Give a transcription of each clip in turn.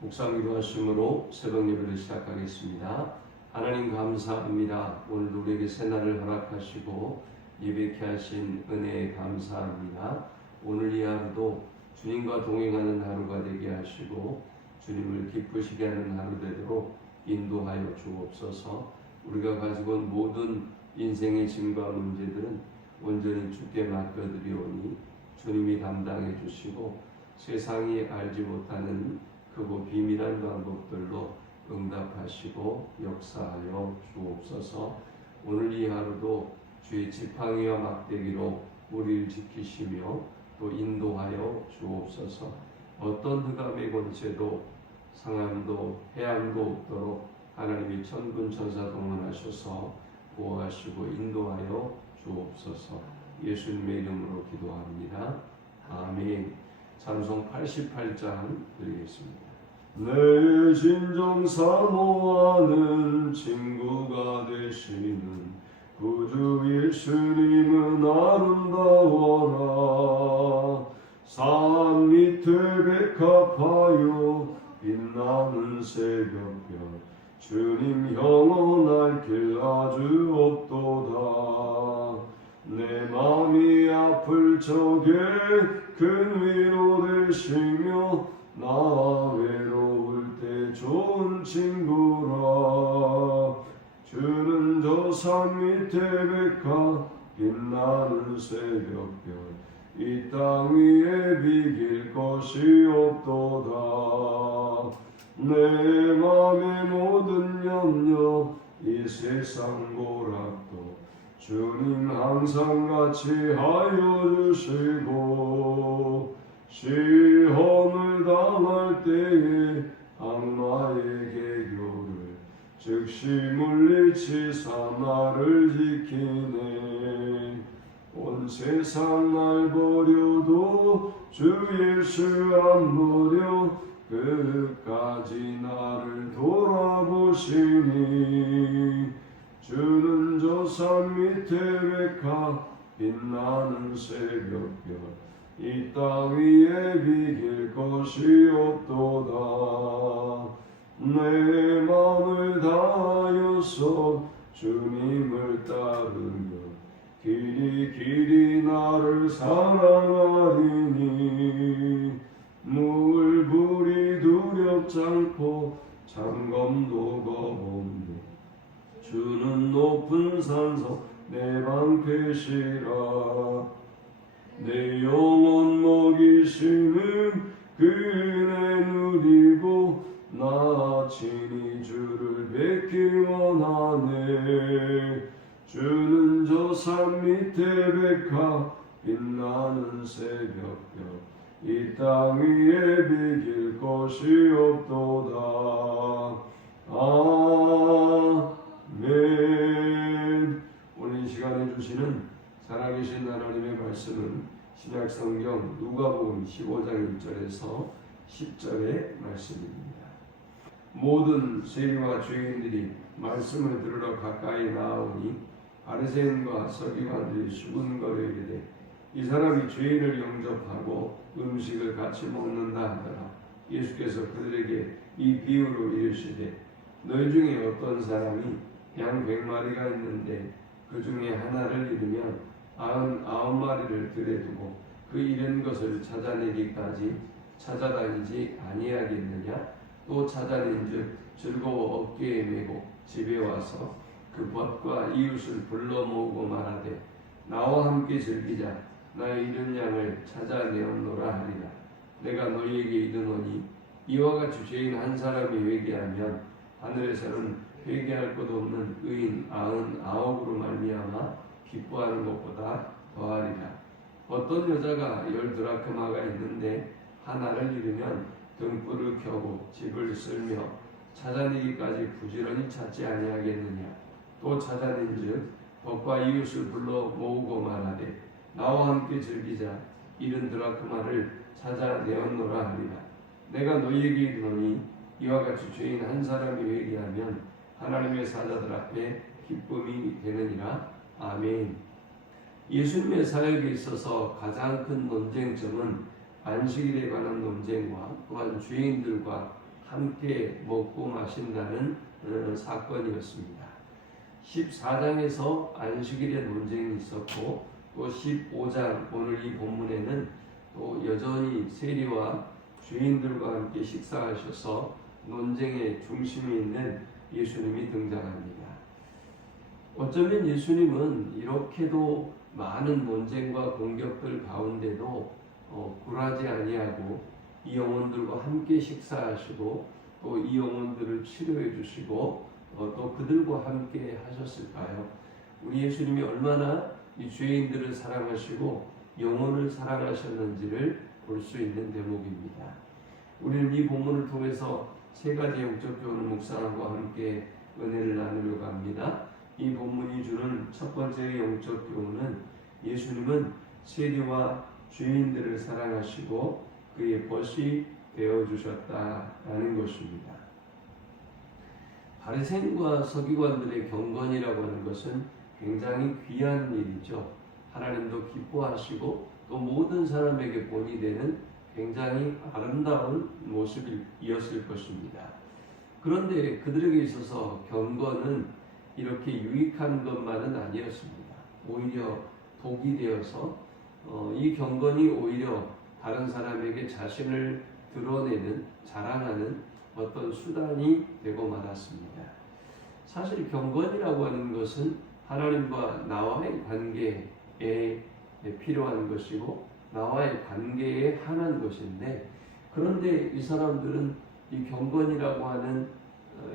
묵상 기도하심으로 새벽 예배를 시작하겠습니다. 하나님 감사합니다. 오늘 우리에게 새날을 허락하시고 예배케 하신 은혜에 감사합니다. 오늘 이 하루도 주님과 동행하는 하루가 되게 하시고 주님을 기쁘시게 하는 하루 되도록 인도하여 주옵소서. 우리가 가지고 온 모든 인생의 짐과 문제들은 온전히 주께 맡겨드리오니 주님이 담당해 주시고 세상이 알지 못하는 크고 비밀한 방법들로 응답하시고 역사하여 주옵소서. 오늘 이 하루도 주의 지팡이와 막대기로 우리를 지키시며 또 인도하여 주옵소서. 어떤 흑암의 권세도 상함도 해함도 없도록 하나님이 천군천사 동원하셔서 보호하시고 인도하여 주옵소서. 예수님의 이름으로 기도합니다. 아멘. 찬송 88장 드리겠습니다. 내 진정 사모하는 친구가 되시는 구주 예수님은 아름다워라. 산 밑에 백합하여 빛나는 새벽별 주님 영원할 길 아주 없도다. 내 맘이 아플 적에 큰 위로 되시며 나 외로울 때 좋은 친구라. 주는 저 산 밑에 백합 빛나는 새벽별 이 땅 위에 비길 것이 없도다. 내 맘의 모든 염려 이 세상 고락도 주님 항상 같이 하여 주시고 시험을 당할 때에 악마의 계교를 즉시 물리치사 나를 지키네. 온 세상 날 버려도 주 예수 안 버려 끝까지 나를 돌아보시니. 주는 저 산 밑에 백합 빛나는 새벽별 이 땅 위에 비길 것이 없도다. 내 맘을 다하여서 주님을 따르며 길이 나를 사랑하리니. 물불이 두렵지 않고 장검도 겁없네. 주는 높은 산성 내 방패시라. 내 영혼 먹이시는 그네 누리고 나 친히 주를 뵙기 원하네. 주는 저 산 밑에 백합 빛나는 새벽별 이 땅 위에 비길 것이 없도다. 아멘. 오늘 이 시간에 주시는 살아계신 하나님의 말씀은 신약성경 누가복음 15장 1절에서 10절의 말씀입니다. 모든 세리와 죄인들이 말씀을 들으러 가까이 나아오니 바리새인과 서기관들이 수군거려 이르되 이 사람이 죄인을 영접하고 음식을 같이 먹는다 하더라. 예수께서 그들에게 이 비유로 이르시되 너희 중에 어떤 사람이 양 100마리가 있는데 그 중에 하나를 잃으면 99마리를 들에 두고 그 잃은 것을 찾아내기까지 찾아다니지 아니하겠느냐. 또 찾아낸즉 즐거워 어깨에 메고 집에 와서 그 벗과 이웃을 불러 모으고 말하되 나와 함께 즐기자. 나의 잃은 양을 찾아내었노라 하리라. 내가 너희에게 이르노니 이와 같이 죄인 한 사람이 회개하면 하늘에서는 회개할 것 없는 의인 99으로 말미암아 기뻐하는 것보다 더하리라. 어떤 여자가 10드라크마가 있는데 하나를 잃으면 등불을 켜고 집을 쓸며 찾아내기까지 부지런히 찾지 아니하겠느냐. 또 찾아낸즉 벗과 이웃을 불러 모으고 말하되 나와 함께 즐기자. 잃은 드라크마를 찾아내었노라 하리라. 내가 너희에게 이르노니 이와 같이 죄인 한 사람이 회개하면 하나님의 사자들 앞에 기쁨이 되느니라. 아멘. 예수님의 사역에 있어서 가장 큰 논쟁점은 안식일에 관한 논쟁과 또한 죄인들과 함께 먹고 마신다는 사건이었습니다. 14장에서 안식일의 논쟁이 있었고 또 15장 오늘 이 본문에는 또 여전히 세리와 죄인들과 함께 식사하셔서 논쟁의 중심에 있는 예수님이 등장합니다. 어쩌면 예수님은 이렇게도 많은 논쟁과 공격들 가운데도 굴하지 아니하고 이 영혼들과 함께 식사하시고 또 이 영혼들을 치료해 주시고 또 그들과 함께 하셨을까요? 우리 예수님이 얼마나 이 죄인들을 사랑하시고 영혼을 사랑하셨는지를 볼 수 있는 대목입니다. 우리는 이 본문을 통해서 세 가지 영적 교훈을 묵상하고 함께 은혜를 나누려고 합니다. 이 본문이 주는 첫 번째 영적 교훈은 예수님은 세리와 죄인들을 사랑하시고 그의 벗이 되어주셨다라는 것입니다. 바리새인과 서기관들의 경건이라고 하는 것은 굉장히 귀한 일이죠. 하나님도 기뻐하시고 또 모든 사람에게 본이 되는 굉장히 아름다운 모습이었을 것입니다. 그런데 그들에게 있어서 경건은 이렇게 유익한 것만은 아니었습니다. 오히려 독이 되어서 이 경건이 오히려 다른 사람에게 자신을 드러내는, 자랑하는 어떤 수단이 되고 말았습니다. 사실 경건이라고 하는 것은 하나님과 나와의 관계에 필요한 것이고 나와의 관계에 한한 것인데, 그런데 이 사람들은 이 경건이라고 하는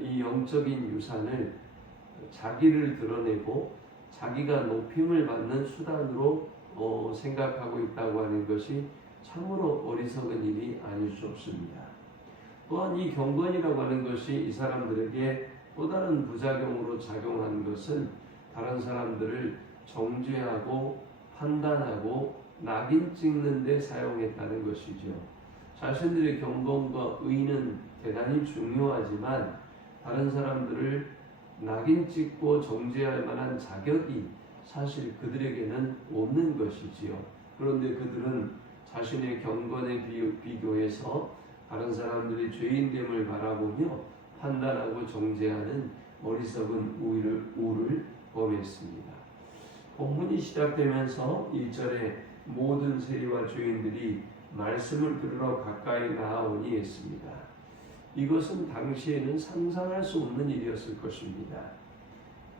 이 영적인 유산을 자기를 드러내고 자기가 높임을 받는 수단으로 생각하고 있다고 하는 것이 참으로 어리석은 일이 아닐 수 없습니다. 또한 이 경건이라고 하는 것이 이 사람들에게 또 다른 부작용으로 작용하는 것은 다른 사람들을 정죄하고 판단하고 낙인 찍는 데 사용했다는 것이죠. 자신들의 경건과 의는 대단히 중요하지만 다른 사람들을 낙인 찍고 정죄할 만한 자격이 사실 그들에게는 없는 것이지요. 그런데 그들은 자신의 경건에 비교해서 다른 사람들이 죄인됨을 바라보며 판단하고 정죄하는 어리석은 우를 범했습니다. 본문이 시작되면서 1절에 모든 세리와 죄인들이 말씀을 들으러 가까이 나아오니 했습니다. 이것은 당시에는 상상할 수 없는 일이었을 것입니다.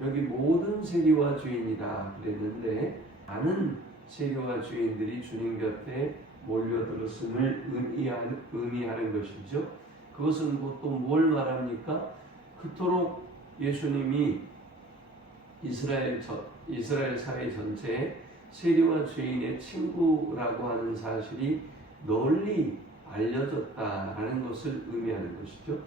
여기 모든 세리와 죄인이다 그랬는데 많은 세리와 죄인들이 주님 곁에 몰려들었음을 의미하는 것이죠. 그것은 또 뭘 말합니까? 그토록 예수님이 이스라엘 사회 전체에 세리와 죄인의 친구라고 하는 사실이 널리 알려졌다라는 것을 의미하는 것이죠.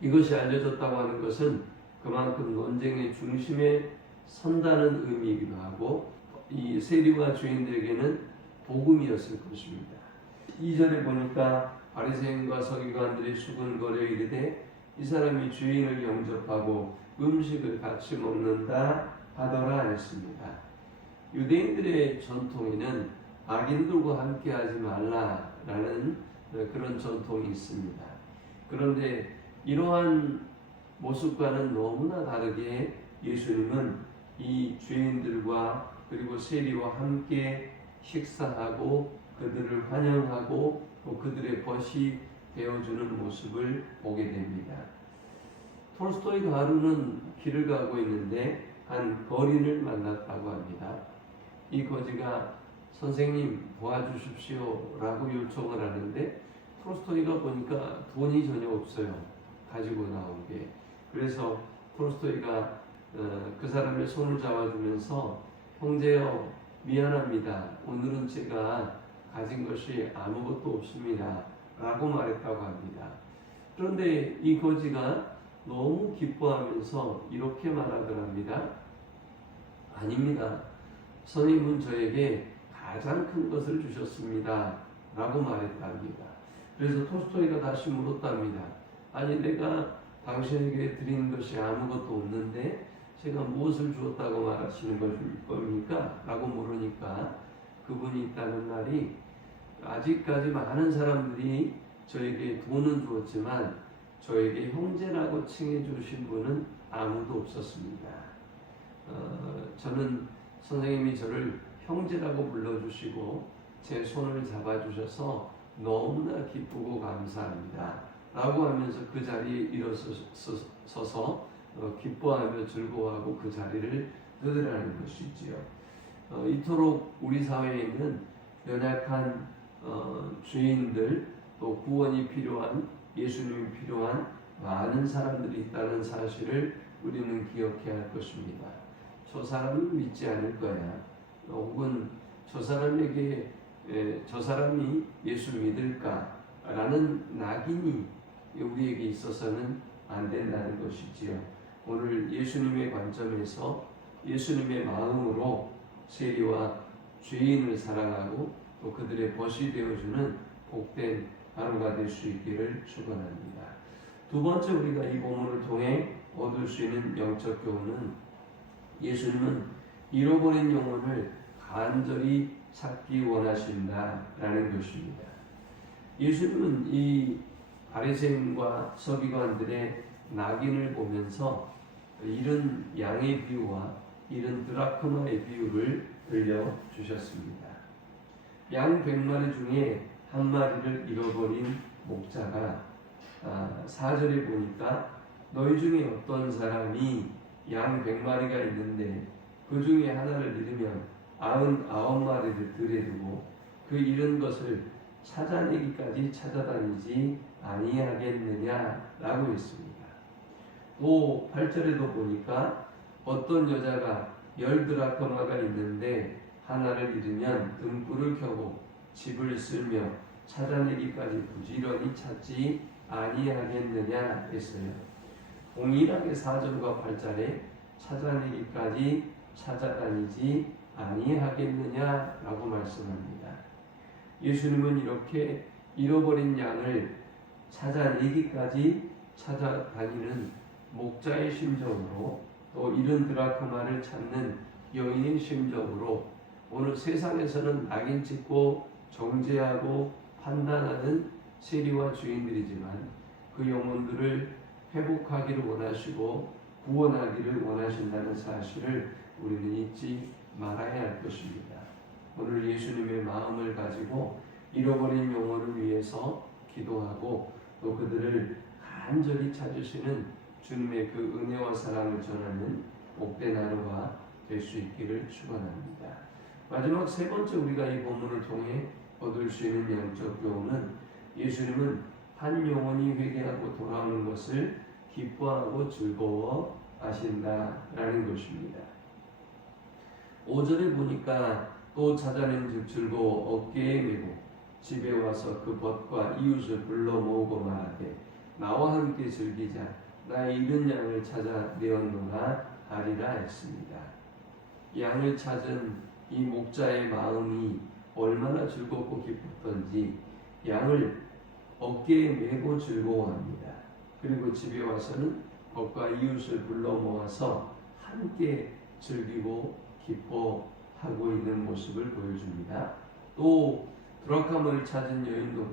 이것이 알려졌다고 하는 것은 그만큼 논쟁의 중심에 선다는 의미이기도 하고 이 세리와 죄인들에게는 복음이었을 것입니다. 2절에 보니까 바리새인과 서기관들이 수군거려 이르되 이 사람이 죄인을 영접하고 음식을 같이 먹는다 하더라 했습니다. 유대인들의 전통에는 악인들과 함께하지 말라라는 그런 전통이 있습니다. 그런데 이러한 모습과는 너무나 다르게 예수님은 이 죄인들과 그리고 세리와 함께 식사하고 그들을 환영하고 또 그들의 벗이 되어주는 모습을 보게 됩니다. 톨스토이 가루는 길을 가고 있는데 한 거린을 만났다고 합니다. 이 거지가 선생님 도와주십시오 라고 요청을 하는데 톨스토이가 보니까 돈이 전혀 없어요. 가지고 나온 게. 그래서 톨스토이가 그 사람의 손을 잡아주면서 형제여 미안합니다. 오늘은 제가 가진 것이 아무것도 없습니다. 라고 말했다고 합니다. 그런데 이 거지가 너무 기뻐하면서 이렇게 말하더랍니다. 아닙니다. 선생님은 저에게 가장 큰 것을 주셨습니다. 라고 말했답니다. 그래서 톨스토이가 다시 물었답니다. 아니 내가 당신에게 드린 것이 아무것도 없는데 제가 무엇을 주었다고 말하시는 겁니까? 라고 물으니까 그분이 있다는 말이 아직까지 많은 사람들이 저에게 돈은 주었지만 저에게 형제라고 칭해 주신 분은 아무도 없었습니다. 저는 선생님이 저를 형제라고 불러주시고 제 손을 잡아주셔서 너무나 기쁘고 감사합니다 라고 하면서 그 자리에 일어서서 기뻐하며 즐거워하고 그 자리를 떠나는 것이지요. 이토록 우리 사회에 있는 연약한 죄인들, 또 구원이 필요한, 예수님이 필요한 많은 사람들이 있다는 사실을 우리는 기억해야 할 것입니다. 저 사람은 믿지 않을 거야, 혹은 저 사람이 예수 믿을까라는 낙인이 우리에게 있어서는 안 된다는 것이지요. 오늘 예수님의 관점에서 예수님의 마음으로 세리와 죄인을 사랑하고 또 그들의 벗이 되어주는 복된 하루가 될 수 있기를 축원합니다. 두 번째, 우리가 이 본문을 통해 얻을 수 있는 영적 교훈은 예수님은 잃어버린 영혼을 간절히 찾기 원하신다라는 것입니다. 예수님은 이 바리새인과 서기관들의 낙인을 보면서 잃은 양의 비유와 잃은 드라크마의 비유를 들려주셨습니다. 양 100마리 중에 한 마리를 잃어버린 목자가 4절에 보니까 너희 중에 어떤 사람이 양 100마리가 있는데 그 중에 하나를 잃으면 99마리를 들에 두고 그 잃은 것을 찾아내기까지 찾아다니지 아니하겠느냐라고 했습니다. 또 8절에도 보니까 어떤 여자가 10드라크마가 있는데 하나를 잃으면 등불을 켜고 집을 쓸며 찾아내기까지 부지런히 찾지 아니하겠느냐 했어요. 동일하게 4절과 8절에 찾아내기까지 찾아다니지 아니하겠느냐라고 말씀합니다. 예수님은 이렇게 잃어버린 양을 찾아내기까지 찾아다니는 목자의 심정으로, 또 잃은 드라크마를 찾는 여인의 심정으로 오늘 세상에서는 낙인 찍고 정죄하고 판단하는 세리와 주인들이지만 그 영혼들을 회복하기를 원하시고 구원하기를 원하신다는 사실을 우리는 잊지 말아야 할 것입니다. 오늘 예수님의 마음을 가지고 잃어버린 영혼을 위해서 기도하고 또 그들을 간절히 찾으시는 주님의 그 은혜와 사랑을 전하는 복된 하루가 될 수 있기를 축원합니다. 마지막 세 번째, 우리가 이 본문을 통해 얻을 수 있는 영적 교훈은 예수님은 한 영혼이 회개하고 돌아오는 것을 기뻐하고 즐거워하신다라는 것입니다. 5절에 보니까 또 찾아낸 즉 즐거워 어깨에 메고 집에 와서 그 벗과 이웃을 불러 모으고 말하되 나와 함께 즐기자, 나의 잃은 양을 찾아 내었노라 하리라 했습니다. 양을 찾은 이 목자의 마음이 얼마나 즐겁고 기뻤던지 양을 어깨에 메고 즐거워합니다. 그리고 집에 와서는 벗과 이웃을 불러 모아서 함께 즐기고 기뻐하고 있는 모습을 보여줍니다. 또 드라크마를 찾은 여인도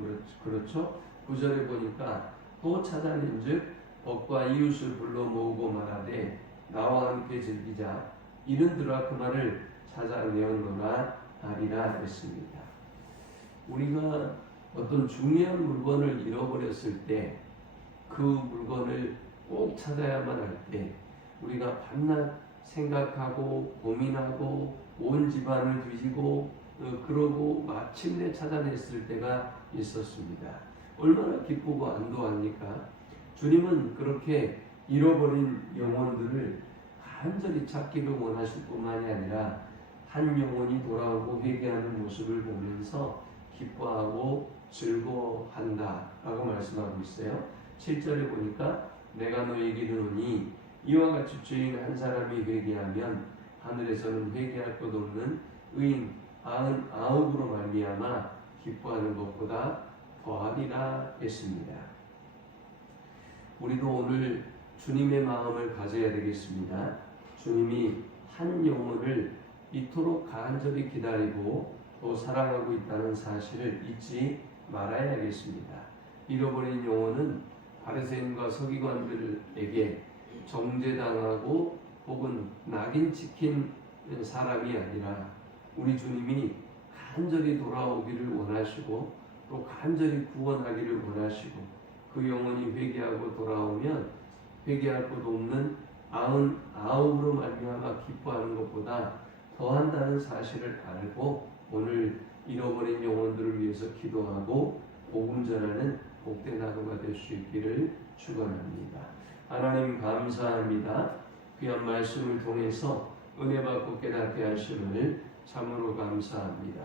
그렇죠. 9절에 보니까 또 찾아낸 즉 벗과 이웃을 불러 모으고 말하되 나와 함께 즐기자, 잃은 드라크마를 찾아내었노라 하리라 했습니다. 우리가 어떤 중요한 물건을 잃어버렸을 때 그 물건을 꼭 찾아야만 할 때 우리가 밤낮 생각하고 고민하고 온 집안을 뒤지고 그러고 마침내 찾아냈을 때가 있었습니다. 얼마나 기쁘고 안도합니까? 주님은 그렇게 잃어버린 영혼들을 간절히 찾기를 원하실 뿐만이 아니라 한 영혼이 돌아오고 회개하는 모습을 보면서 기뻐하고 즐거워한다라고 말씀하고 있어요. 7절에 보니까 내가 너에게 이르노니 이와 같이 죄인 한 사람이 회개하면 하늘에서는 회개할 것 없는 의인 99으로 말미암아 기뻐하는 것보다 더하리라 했습니다. 우리도 오늘 주님의 마음을 가져야 되겠습니다. 주님이 한 영혼을 이토록 간절히 기다리고 또 사랑하고 있다는 사실을 잊지 말아야겠습니다. 잃어버린 영혼은 바리새인과 서기관들에게 정죄당하고 혹은 낙인 찍힌 사람이 아니라 우리 주님이 간절히 돌아오기를 원하시고 또 간절히 구원하기를 원하시고 그 영혼이 회개하고 돌아오면 회개할 것 없는 아흔으로 말미암아 기뻐하는 것보다 더한다는 사실을 알고 오늘 잃어버린 영혼들을 위해서 기도하고 복음 전하는 복된 하루가 될 수 있기를 축원합니다. 하나님 감사합니다. 귀한 말씀을 통해서 은혜 받고 깨닫게 하심을 참으로 감사합니다.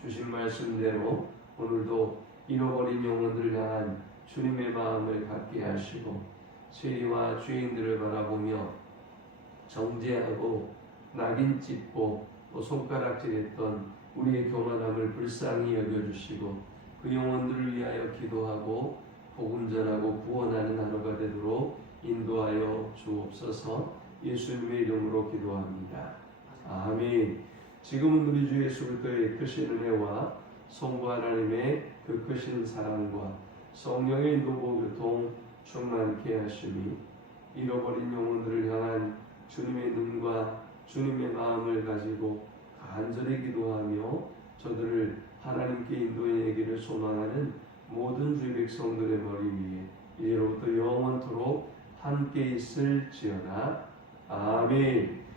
주신 말씀대로 오늘도 잃어버린 영혼들을 향한 주님의 마음을 갖게 하시고 세리와 죄인들을 바라보며 정죄하고 낙인 찍고 또 손가락질했던 우리의 교만함을 불쌍히 여겨주시고 그 영혼들을 위하여 기도하고 복음 전하고 구원하는 하루가 되도록 인도하여 주옵소서. 예수님의 이름으로 기도합니다. 아멘. 지금은 우리 주 예수 그리스도의 크신 은혜와 성부 하나님의 그 크신 사랑과 성령의 인도 교통 충만케 하시니 잃어버린 영혼들을 향한 주님의 눈과 주님의 마음을 가지고 간절히 기도하며 저들을 하나님께 인도해내기를 소망하는 모든 주의 백성들의 머리 위에 이제로부터 영원토록 함께 있을지어다. 아멘.